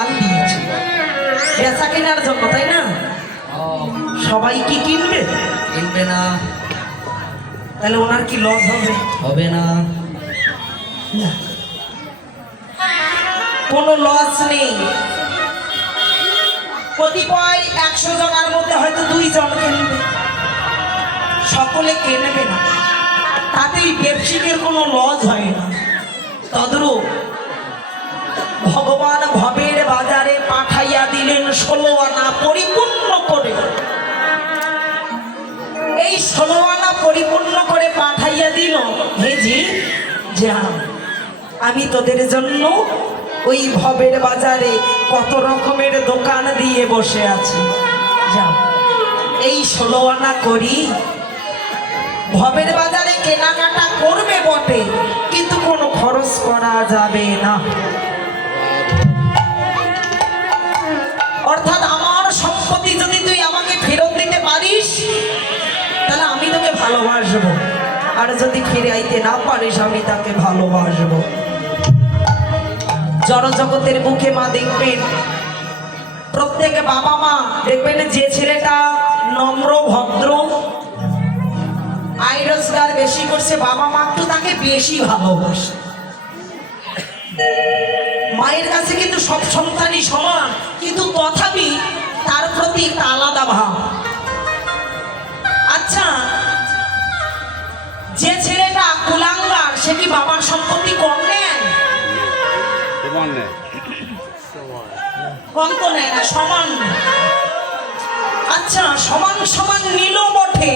মাল দিয়েছে বেচা কেনার জন্য, তাই না? সবাই কি কিনবে? কিনবে না। তাহলে ওনার কি লস হবে? হবে না। কোনো লস নেই। কতিপয় 100 জনের মধ্যে হয়তো 2 জন কিনবে, সকলে কিনবে না, তাতেই ব্যবসায়ীদের কোনো লস হয় না। তদ্রূপ ভগবান ভবের বাজারে পাঠাইয়া দিলেন 16 আনা পরিপূর্ণ করে। এই 16 আনা পরিপূর্ণ করে পাঠাইয়া দিল, হে জি যা, আমি তোদের জন্য ওই ভবের বাজারে কত রকমের দোকান দিয়ে বসে আছি, যাও এই 16 আনা করি। ভবের বাজারে কেনাকাটা করবে বটে, কিন্তু কোনো খরচ করা যাবে না। অর্থাৎ আমার সম্পত্তি যদি তুই আমাকে ফেরত দিতে পারিস, তাহলে আমি তোকে ভালোবাসবো, আর যদি ফিরে আইতে না পারিস আমি তাকে ভালোবাসবো। জড়জগতের বুকে মা দেখবেন, প্রত্যেক বাবা মা দেখবেন, যে ছেলেটা নম্র ভদ্র আয় রোজগার বেশি করছে, বাবা মা তো তাকে বেশি ভালোবাসে। মায়ের কাছে কিন্তু সব সন্তানই সমান, কিন্তু তথাপি তার প্রতি একটা আলাদা ভাব। আচ্ছা, যে ছেলেটা কুলাঙ্গার সে কি বাবার সম্পত্তি কম নেয়? কম তো নেয় না, সমান। আচ্ছা, সমান সমান নিল বটে,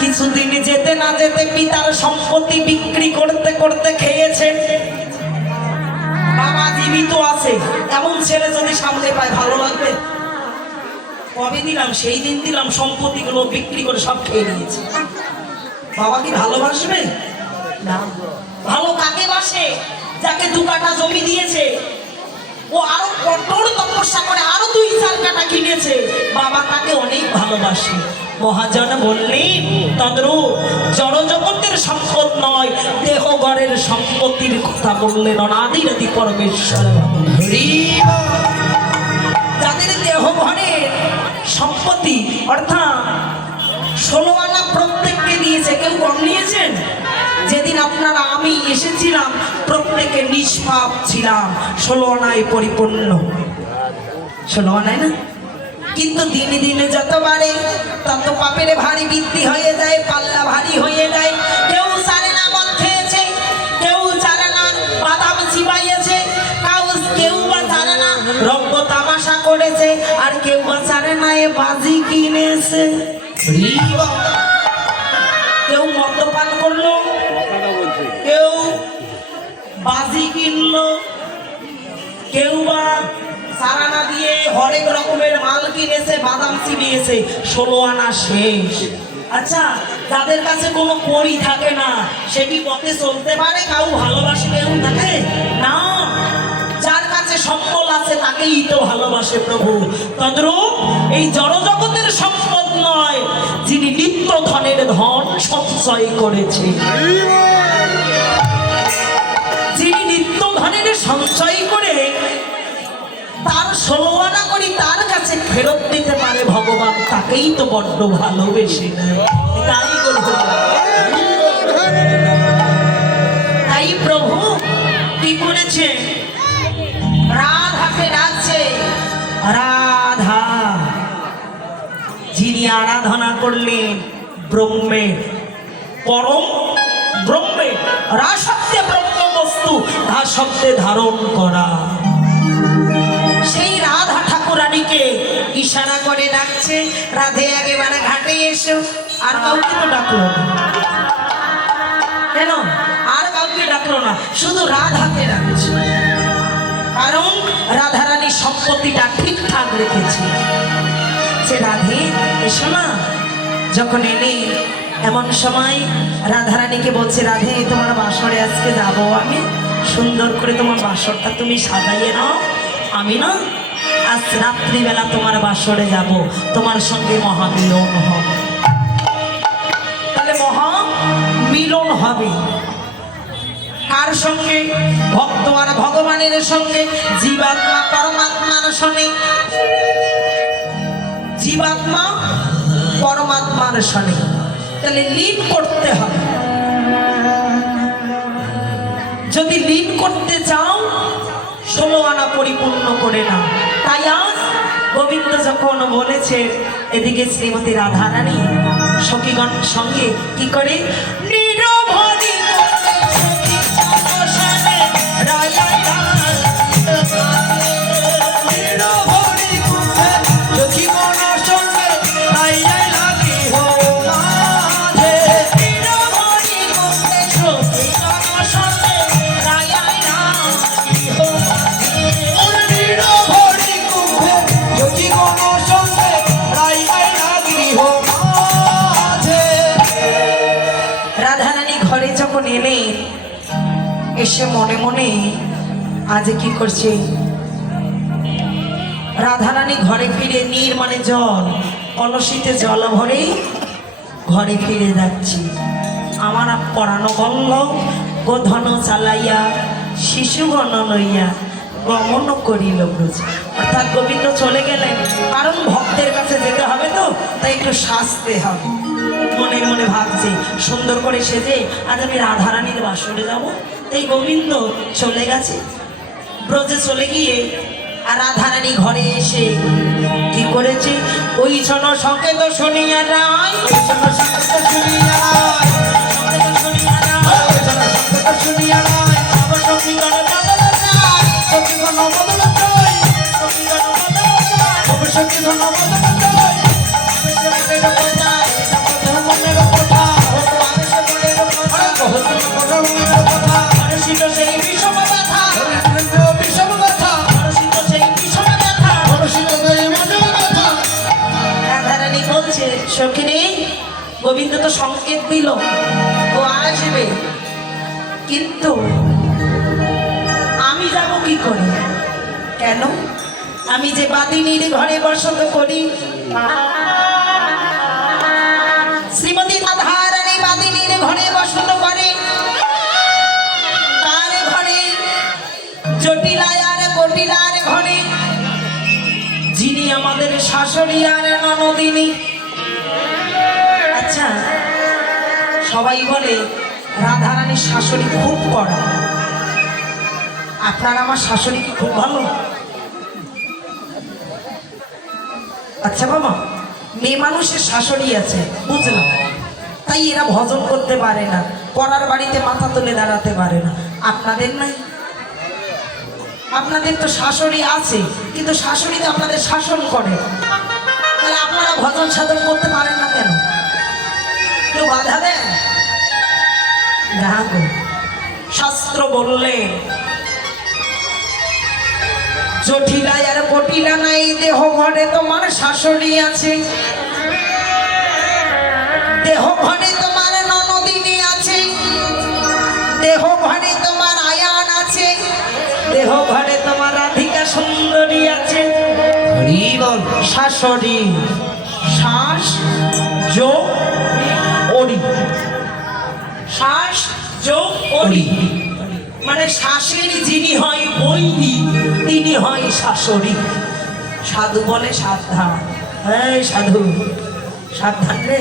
কিছুদিন যেতে না যেতে পিতার সম্পত্তি বিক্রি করতে করতে খেয়েছে। বাবা জীবিত আছে, এমন ছেলে যদি সামনে পায় ভালো লাগবে? কবে দিলাম সেই দিন দিলাম, সম্পত্তিগুলো বিক্রি করে সব খেয়ে নিয়েছে। বাবা কি ভালোবাসবে? না। ভালো কাকে বাসে? যাকে 2 কাঠা জমি দিয়েছে, ও আরো কঠোর তপস্যা করে আরো 2-4 কাঠা কিনেছে, বাবা তাকে অনেক ভালোবাসে। মহাজন বললেন, তদ্রূপ জড়জগতের সম্পদ নয়, দেহগড়ের সম্পত্তির কথা বললেন অনাদিরাদি পরমেশ্বর। যাদের দেহগড়ের সম্পত্তি অর্থাৎ 16 আনা প্রত্যেককে দিয়েছে, কেউ কম নিয়েছেন? যেদিন আপনারা আমি এসেছিলাম প্রত্যেকে নিষ্পাপ ছিলাম, 16 আনায় পরিপূর্ণ। 16 আনায় না? কিন্তু দিনে দিনে যত বাড়ে তত পাপের ভারী বৃদ্ধি হয়ে যায়, পাল্লা ভারী হয়ে যায়। কেউ জানে না মদ খেয়েছে, কেউ জানে না বাদাম চিবাইয়েছে, কেউ বা জানে না রঙ্গ তামাশা করেছে, আর কেউ বা জানে না এ বাজি কিনেছে। কেউ মদ্যপান করলো, কেউ বাজি কিনলো, কেউ বা সারানা দিয়ে হরেক রকমের মাল কিনেছে, বাদাম চিবিয়েছে, 16 আনা শেষ। আচ্ছা, যাদের কাছে কোনো কড়ি থাকে না সে কি পথে চলতে পারে? কাউ ভালোবাসে কেউ থাকে না। যার কাছে সম্বল আছে তাকেই তো ভালোবাসে প্রভু। তদ্রূপ এই জড়জগতের সম্পদ নয়, যিনি নিত্য ধনের ধন সঞ্চয় করেছে, যিনি নিত্য ধনের সঞ্চয় করে তার 16 আনা করি তার কাছে ফেরত দিতে পারে ভগবান, তাকেই তো বড্ড ভালোবেসে নেয়। তাই তাই প্রভু কি করেছে? রাধাকে ডাকছে, রাধা। যিনি আরাধনা করলেন ব্রহ্মে, পরম ব্রহ্মে, রাশব্দে ব্রহ্ম বস্তু, শব্দে ধারণ করা, সেই রাধা ঠাকুরানীকে ইশারা করে ডাকছে, রাধে একেবারে ঘাটে এসো। আর কাউকে তো ডাকলো না, কেন? আর কাউকে ডাকলো না, শুধু রাধাকে ডাকছে, কারণ রাধারানী সম্পত্তিটা ঠিকঠাক রেখেছে। সে রাধে এসো না। যখন এলে এমন সময় রাধারানীকে বলছে, রাধে তোমার বাসরে আজকে যাব আমি, সুন্দর করে তোমার বাসরটা তুমি সাজাইয়ে নাও, আমি না আজ রাত্রিবেলা তোমার বাসরে যাব, তোমার সঙ্গে মহামিলন হবে। তাহলে মহামিলন হবে, কার সঙ্গে? ভক্ত আর ভগবানের সঙ্গে, জীবাত্মা পরমাত্মার সঙ্গে, জীবাত্মা পরমাত্মার সঙ্গে। তাহলে লীন করতে হবে। যদি লীন করতে চাও 16 আনা পরিপূর্ণ করে না। তাই আজ গোবিন্দ যখন বলেছে, এদিকে শ্রীমতী রাধারানী সখীগণ সঙ্গে কি করে নিরভরি এসে মনে মনে আজ কি করছে, রাধারানী ঘরে ফিরে নীর মানে জল, কলসিতে জল ভরে ঘরে ফিরে যাচ্ছি। আমার পরানো বলল গোধন চালাইয়া শিশুগণ লইয়া গমন করিল ব্রজ। অর্থাৎ গোবিন্দ চলে গেলেন, কারণ ভক্তের কাছে যেতে হবে তো, তাই একটু সাজতে হবে। মনে মনে ভাবছে সুন্দর করে সেজে আজ আমি রাধারানীর বাসরে যাব। এই গোবিন্দ চলে গেছে, ব্রজে চলে গিয়ে আর রাধারানী ঘরে এসে কি করেছে, ওই জন সংকেত শুনিয়া রায়, সখিনী গোবিন্দ তো সংকেত দিল ও আসবে, কিন্তু আমি যাব কি করে? কেন? আমি যে বাদিনীর ঘরে বসত করি, শ্রীমতী রাধারানী বাদিনীর ঘরে বসত করে। কার ঘরে? জটিলায় আর কটিলার ঘরে, যিনি আমাদের শাশুড়ি আর ননদিনী। আচ্ছা, সবাই বলে রাধারানীর শাশুড়ি খুব কড়া। আপনার আমার শাশুড়ি কি খুব ভালো? আচ্ছা বাবা, মেয়ে মানুষের শাশুড়ি আছে বুঝলাম, তাই এরা ভজন করতে পারে না, পড়ার বাড়িতে মাথা তুলে দাঁড়াতে পারে না। আপনাদের নাই? আপনাদের তো শাশুড়ি আছে, কিন্তু শাশুড়ি তো আপনাদের শাসন করে, তাহলে আপনারা ভজন সাধন করতে পারেন না কেন? কেউ বাধা দেন? শাস্ত্র বললে জটিলা আর কটিলা নাই, দেহ ঘরে তোমার শাশুড়ি আছে, দেহ ঘরে তোমার ননদিনী আছে, দেহ ঘরে তোমার আয়ান আছে, দেহ ঘরে তোমার রাধিকা সুন্দরী আছে। শাশুড়ি শ্বাস যোগ অরি, শ্বাস যোগ অরি, মানে শ্বাসের যিনি হয় বৈরী তিনি হয় শাশুড়ি। সাধু বলে সাবধান, এই সাধু সাবধান রে,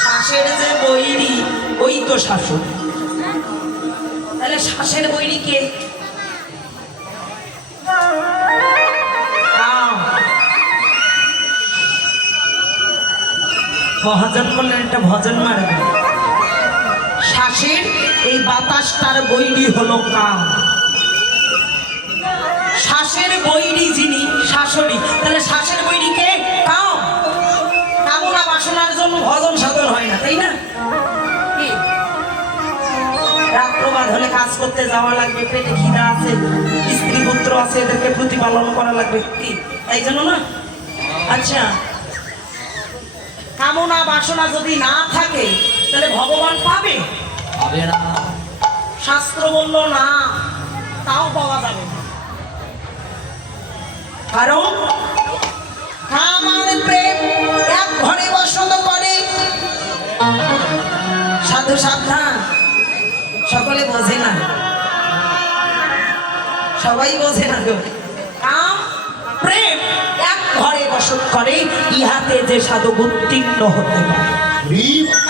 শ্বাসের যে বৈরী ওই তো শাশুড়ি। তাহলে শ্বাসের বৈরী কে? মহাজন বললেন একটা ভজন মারবে, শ্বাসের এই বাতাসটার বৈরী হলো কাম। শ্বাসের বৈরী যিনি শাশুড়ি, তাহলে শ্বাসের বৈরী কে? কাম। কামনা বাসনার জন্য ভজন সাধন হয় না, তাই না? রাত প্রভাত হলে কাজ করতে যাওয়া লাগবে, পেটে খিদা আছে, স্ত্রী পুত্র আছে, এদেরকে প্রতিপালন করা লাগবে, কি তাই জন্য না? আচ্ছা, কামনা বাসনা যদি না থাকে তাহলে ভগবান পাবে? পাবে না। শাস্ত্র বলল না, তাও পাওয়া যাবে না, কারণ কাম আর প্রেম এক ঘরে বসত করে। সাধু সাবধান, সকলে বোঝে না, সবাই বোঝে না গো। কাম প্রেম এক ঘরে বসত করে, ইহাতে যে সাধু উত্তীর্ণ হতে পারে।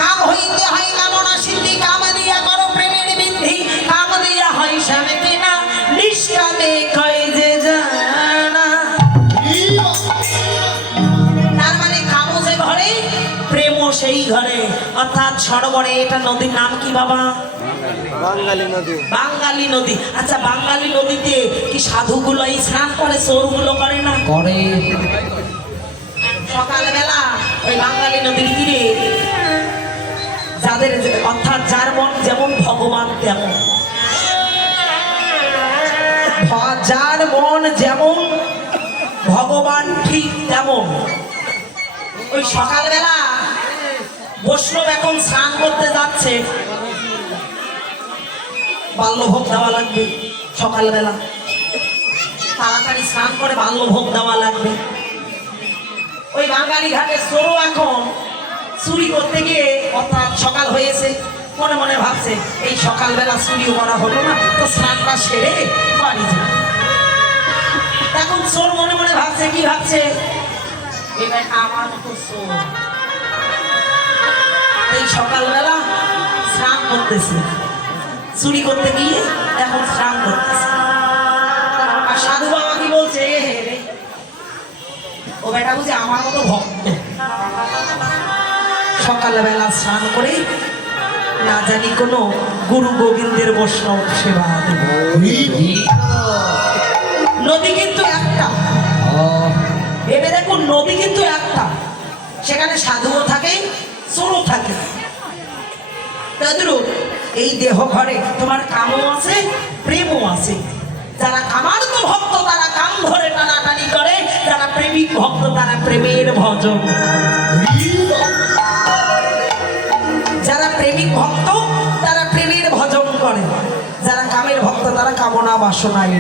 কাম হইতে হয় কামনা সিদ্ধি, কাম দিয়া করো প্রেমের বৃদ্ধি, কাম দিয়া হয় শান্তি না, নিষ্কামে কয় যে জানা। তার মানে কামও যে ঘরে, প্রেমও সেই ঘরে, অর্থাৎ সরোবরে। এটা নদীর নাম কি বাবা? বাঙালি নদী। বাঙালি নদী। আচ্ছা, বাঙালি নদীতে কি সাধুগুলো এই স্নান করে, চোরগুলো করে না? করে। সকালবেলা ওই বাঙালি নদীর তীরে যাদের, অর্থাৎ যার মন যেমন ভগবান তেমন, যার মন যেমন ভগবান ঠিক তেমন, ওই সকালবেলা বৈষ্ণব এখন স্নান করতে যাচ্ছে, বাল্যভোগ দেওয়া লাগবে। সকালবেলা তাড়াতাড়ি স্নান করে বাল্যভোগ দেওয়া লাগবে। ওই বাঙালি ঘাটে চোরও এখন চুরি করতে গিয়ে, অর্থাৎ সকাল হয়েছে, মনে মনে ভাবছে এই সকালবেলা চুরিও করা হলো না, তো স্নানটা সেরে বাড়ি যাবে। এখন চোর মনে মনে ভাবছে, কি ভাবছে? এবার আমার মতো চোর এই সকালবেলা স্নান করতেছে, চুরি করতে গিয়ে এখন স্নান করতেছে। আর সাধু বাবা কি বলছে? ও বেটা বুঝে আমার মতো ভক্ত, সকালবেলা স্নান করে না জানি কোনো গুরু গোবিন্দের বৈষ্ণব সেবা দেব। নদী কিন্তু একটা, ভেবে দেখুন, নদী কিন্তু একটা, সেখানে সাধুও থাকে, চোরও থাকে। তদ্রূপ এই দেহ ঘরে তোমার কামও আছে, প্রেমও আছে। যারা কামার্ত ভক্ত তারা কাম ধরে টানাটানি করে, যারা প্রেমিক ভক্ত তারা প্রেমের ভজন। যারা প্রেমিক ভক্ত তারা প্রেমের ভজন করে, যারা কামের ভক্ত তারা কামনা বাসনায়